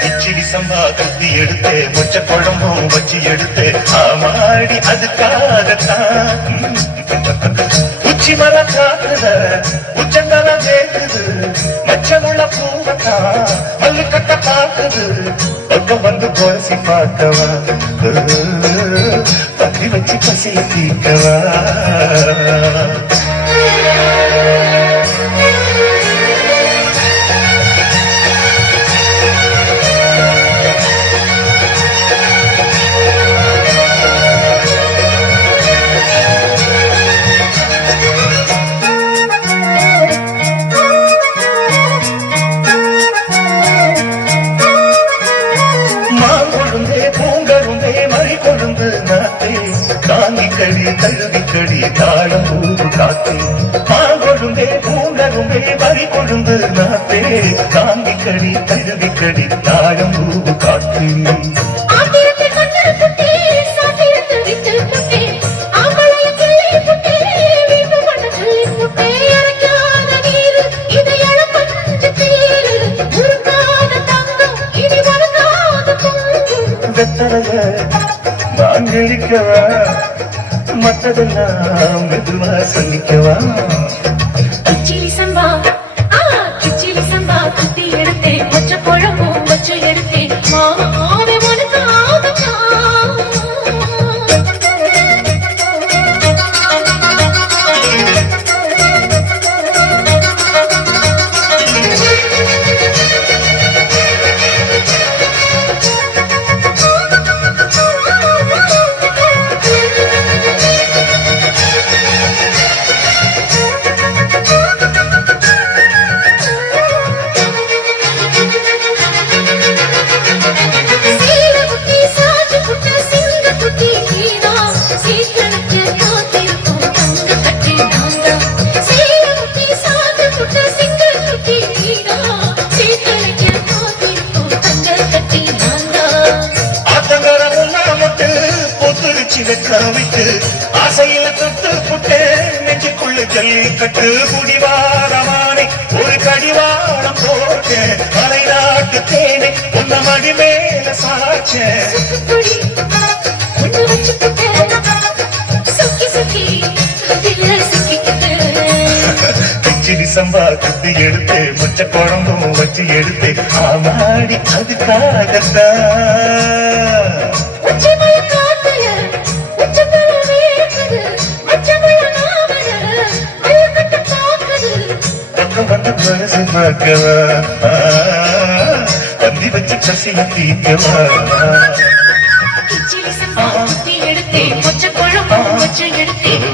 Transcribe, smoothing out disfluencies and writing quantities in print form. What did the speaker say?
கிச்சிடி சம்பா கத்தி எடுத்து முச்ச குழம்பும் வச்சு எடுத்து ஆமாடி அதுக்காகத்தான் உச்சி மர காக்குத உச்சந்தல கேக்குது மச்சமுள்ள பூவத்தான் மல்லு கட்ட பாக்குது பக்கம் வந்து போசி பார்க்கவா பத்தி வச்சு பசிய தீக்கவா கடி தழுவி கடி தாழம் பூவு காத்தே மாங்கொழுந்தே பூங்கரும்பே பறி கொழுந்து நாத்தே தாங்கி கடி தழுவி கடி தாழம் பூவு காத்தே வெத்தலைய நான் இழிக்கவா மற்றதெல்லாம் மெதுவா சொல்லிக்கவா கிச்சிலி சம்பா குத்தி எடுத்தேன் மொச்ச குழம்பும் வச்சு எடுத்தேன் மாமாவே ஆசையில தொட்டு புட்டு நெஞ்சுக்குள்ளு ஜல்லிக்கட்டு குடிவாரமானே ஒரு கடிவாளம் போட்டு மலை நாட்டு தேனை உன்ன மடி மேல சாச்ச கிச்சிடி சம்பா குத்தி எடுத்து முச்ச குழம்பும் வச்சு எடுத்து ஆமாடி அதுக்காகத்தான் பந்தி வச்சு பசிய தீக்கவா கிச்சிலி சம்பா குத்தி எடுத்தேன் மொச்ச குழம்பும் வச்சு எடுத்தேன்